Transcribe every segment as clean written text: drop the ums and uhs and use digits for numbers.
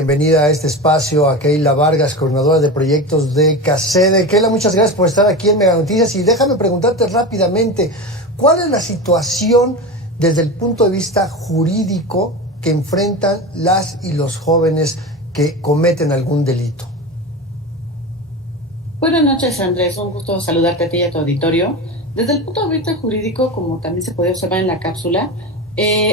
Bienvenida a este espacio a Keila Vargas, coordinadora de proyectos de CACEDE. Keila, muchas gracias por estar aquí en Mega Noticias y déjame preguntarte rápidamente, ¿cuál es la situación desde el punto de vista jurídico que enfrentan las y los jóvenes que cometen algún delito? Buenas noches, Andrés. Un gusto saludarte a ti y a tu auditorio. Desde el punto de vista jurídico, como también se puede observar en la cápsula,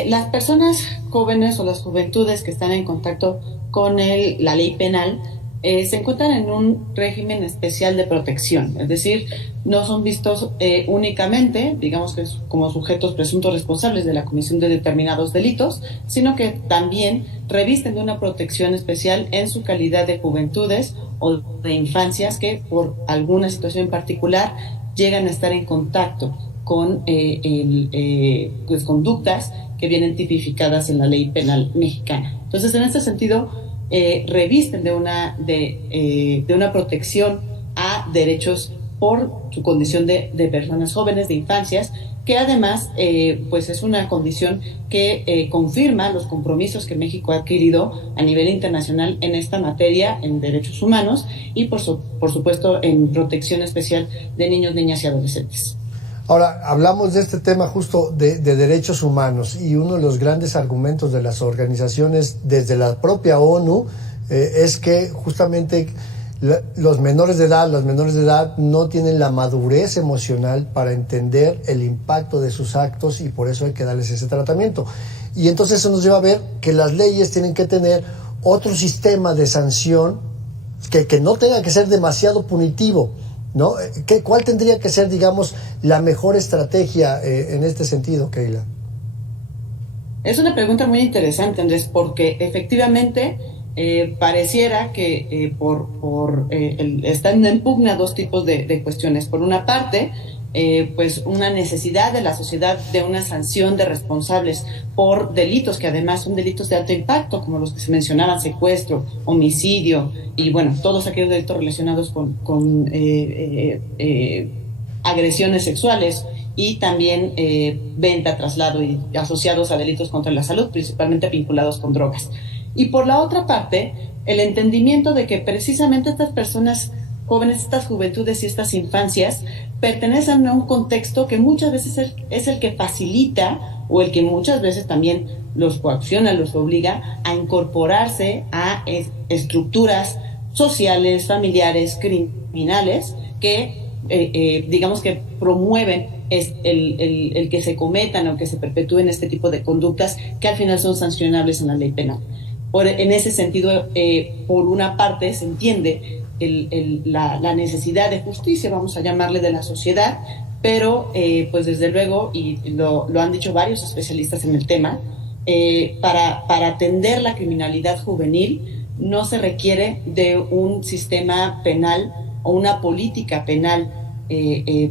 las personas jóvenes o las juventudes que están en contacto con la ley penal se encuentran en un régimen especial de protección, es decir, no son vistos únicamente, digamos que como sujetos presuntos responsables de la comisión de determinados delitos, sino que también revisten de una protección especial en su calidad de juventudes o de infancias que por alguna situación en particular llegan a estar en contacto con pues, conductas que vienen tipificadas en la ley penal mexicana. Entonces, en este sentido, revisten de una protección a derechos por su condición de personas jóvenes, de infancias, que además pues es una condición que confirma los compromisos que México ha adquirido a nivel internacional en esta materia, en derechos humanos y por supuesto en protección especial de niños, niñas y adolescentes. Ahora, hablamos de este tema justo de derechos humanos y uno de los grandes argumentos de las organizaciones desde la propia ONU es que justamente los menores de edad no tienen la madurez emocional para entender el impacto de sus actos y por eso hay que darles ese tratamiento. Y entonces eso nos lleva a ver que las leyes tienen que tener otro sistema de sanción que no tenga que ser demasiado punitivo, ¿no? ¿Cuál tendría que ser, digamos, la mejor estrategia en este sentido, Keila? Es una pregunta muy interesante, Andrés, porque efectivamente pareciera que están en pugna dos tipos de cuestiones. Por una parte, pues una necesidad de la sociedad de una sanción de responsables por delitos que además son delitos de alto impacto, como los que se mencionaban, secuestro, homicidio y bueno, todos aquellos delitos relacionados con agresiones sexuales y también venta, traslado y asociados a delitos contra la salud, principalmente vinculados con drogas. Y por la otra parte, el entendimiento de que precisamente estas personas jóvenes, estas juventudes y estas infancias pertenecen a un contexto que muchas veces es el que facilita o el que muchas veces también los coacciona, los obliga a incorporarse a estructuras sociales, familiares, criminales que digamos que promueven el que se cometan o que se perpetúen este tipo de conductas que al final son sancionables en la ley penal. En ese sentido, por una parte se entiende la necesidad de justicia, vamos a llamarle, de la sociedad, pero pues desde luego, y lo han dicho varios especialistas en el tema, para atender la criminalidad juvenil no se requiere de un sistema penal o una política penal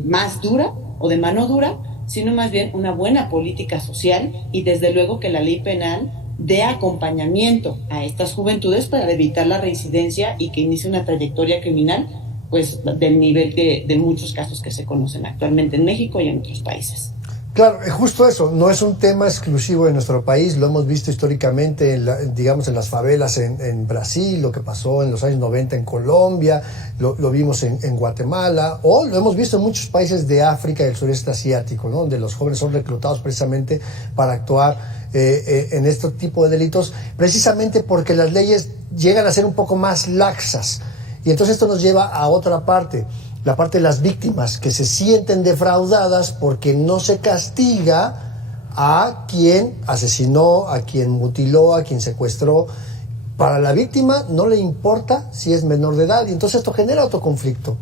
más dura o de mano dura, sino más bien una buena política social y desde luego que la ley penal dé acompañamiento a estas juventudes para evitar la reincidencia y que inicie una trayectoria criminal pues del nivel de muchos casos que se conocen actualmente en México y en otros países. Claro, justo eso, no es un tema exclusivo de nuestro país, lo hemos visto históricamente, digamos, en las favelas en Brasil, lo que pasó en los años 90 en Colombia, lo vimos en Guatemala, o lo hemos visto en muchos países de África y del sureste asiático, ¿no? Donde los jóvenes son reclutados precisamente para actuar en este tipo de delitos, precisamente porque las leyes llegan a ser un poco más laxas. Y entonces esto nos lleva a otra parte, la parte de las víctimas, que se sienten defraudadas porque no se castiga a quien asesinó, a quien mutiló, a quien secuestró. Para la víctima no le importa si es menor de edad, y entonces esto genera otro conflicto.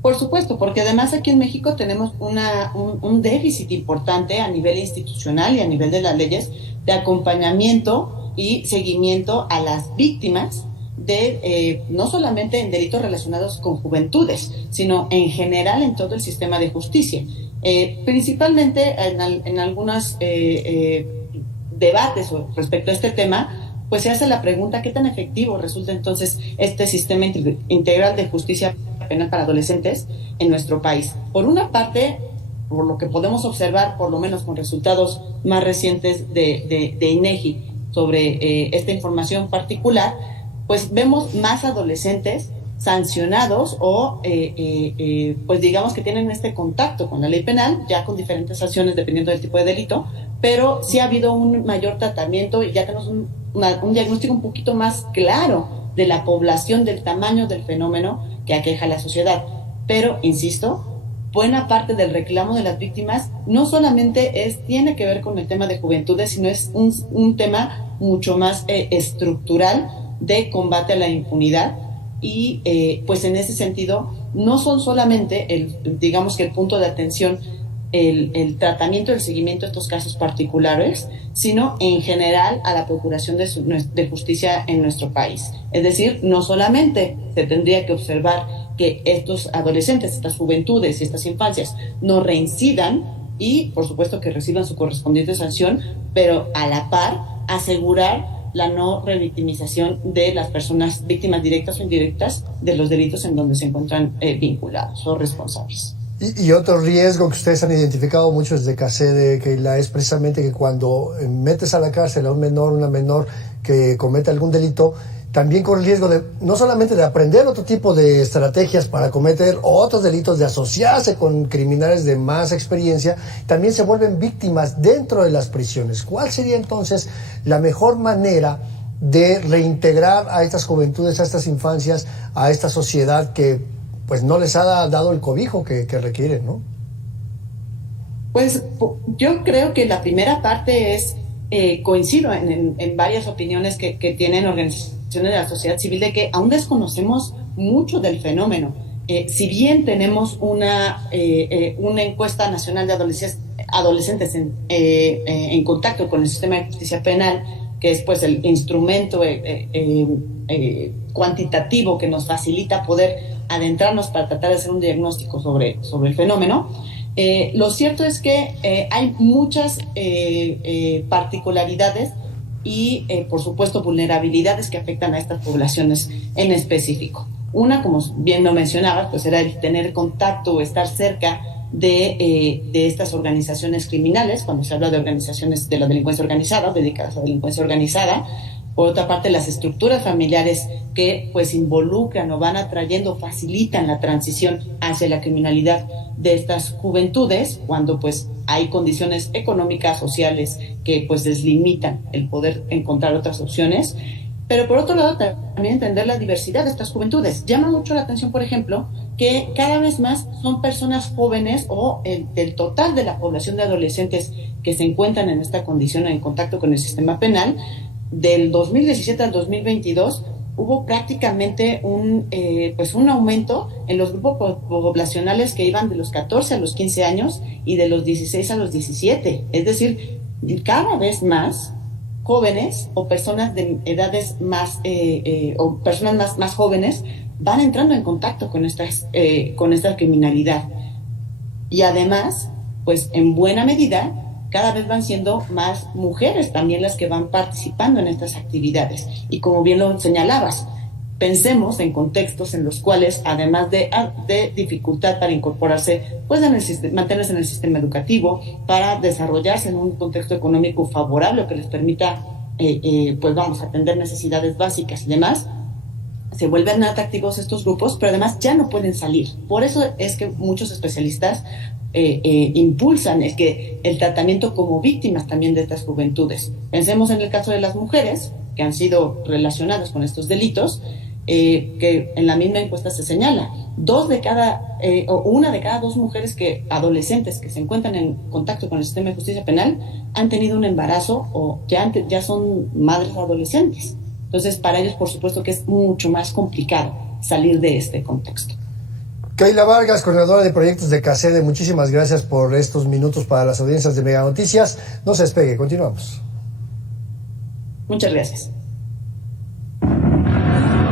Por supuesto, porque además aquí en México tenemos un déficit importante a nivel institucional y a nivel de las leyes de acompañamiento y seguimiento a las víctimas no solamente en delitos relacionados con juventudes, sino en general en todo el sistema de justicia. Principalmente en algunos debates respecto a este tema, pues se hace la pregunta: ¿qué tan efectivo resulta entonces este sistema integral de justicia penal para adolescentes en nuestro país? Por una parte, por lo que podemos observar, por lo menos con resultados más recientes de INEGI, sobre esta información particular, pues vemos más adolescentes sancionados o pues digamos que tienen este contacto con la ley penal, ya con diferentes acciones dependiendo del tipo de delito, pero sí ha habido un mayor tratamiento y ya tenemos un diagnóstico un poquito más claro de la población, del tamaño del fenómeno que aqueja a la sociedad. Pero, insisto, buena parte del reclamo de las víctimas no solamente tiene que ver con el tema de juventudes, sino es un tema mucho más estructural de combate a la impunidad. Y pues en ese sentido no son solamente digamos que el punto de atención el tratamiento, el seguimiento de estos casos particulares, sino en general a la procuración de justicia en nuestro país. Es decir, no solamente se tendría que observar que estos adolescentes, estas juventudes y estas infancias no reincidan y por supuesto que reciban su correspondiente sanción, pero a la par asegurar la no revictimización de las personas víctimas directas o indirectas de los delitos en donde se encuentran vinculados o responsables. Y otro riesgo que ustedes han identificado mucho desde CACEDE, Keila, es precisamente que cuando metes a la cárcel a un menor, una menor que cometa algún delito, también corre el riesgo de no solamente de aprender otro tipo de estrategias para cometer otros delitos, de asociarse con criminales de más experiencia, también se vuelven víctimas dentro de las prisiones. ¿Cuál sería entonces la mejor manera de reintegrar a estas juventudes, a estas infancias, a esta sociedad que pues no les ha dado el cobijo que requieren, ¿no? Pues yo creo que la primera parte es, coincido en varias opiniones que tienen organizaciones de la sociedad civil, de que aún desconocemos mucho del fenómeno. Si bien tenemos una encuesta nacional de adolescentes en contacto con el sistema de justicia penal, que es pues el instrumento cuantitativo que nos facilita poder adentrarnos para tratar de hacer un diagnóstico sobre el fenómeno, lo cierto es que hay muchas particularidades y, por supuesto, vulnerabilidades que afectan a estas poblaciones en específico. Una, como bien lo mencionabas, pues era el tener contacto o estar cerca de estas organizaciones criminales, cuando se habla de organizaciones de la delincuencia organizada, dedicadas a la delincuencia organizada. Por otra parte, las estructuras familiares que pues involucran o van atrayendo, facilitan la transición hacia la criminalidad de estas juventudes, cuando pues hay condiciones económicas, sociales que pues les limitan el poder encontrar otras opciones. Pero por otro lado, también entender la diversidad de estas juventudes. Llama mucho la atención, por ejemplo, que cada vez más son personas jóvenes o del total de la población de adolescentes que se encuentran en esta condición en contacto con el sistema penal. Del 2017 al 2022 hubo prácticamente un aumento en los grupos poblacionales que iban de los 14 a los 15 años y de los 16 a los 17. Es decir, cada vez más jóvenes o personas de edades más o personas más jóvenes van entrando en contacto con esta criminalidad. Y además, pues en buena medida, cada vez van siendo más mujeres también las que van participando en estas actividades. Y como bien lo señalabas, pensemos en contextos en los cuales, además de dificultad para incorporarse, pues mantenerse en el sistema educativo, para desarrollarse en un contexto económico favorable que les permita, atender necesidades básicas y demás, se vuelven atractivos estos grupos, pero además ya no pueden salir. Por eso es que muchos especialistas impulsan el tratamiento como víctimas también de estas juventudes. Pensemos en el caso de las mujeres que han sido relacionadas con estos delitos, que en la misma encuesta se señala, una de cada dos mujeres adolescentes que se encuentran en contacto con el sistema de justicia penal han tenido un embarazo o ya son madres adolescentes. Entonces, para ellos, por supuesto que es mucho más complicado salir de este contexto. Keila Vargas, coordinadora de proyectos de CACEDE, muchísimas gracias por estos minutos para las audiencias de Mega Noticias. No se despegue, continuamos. Muchas gracias.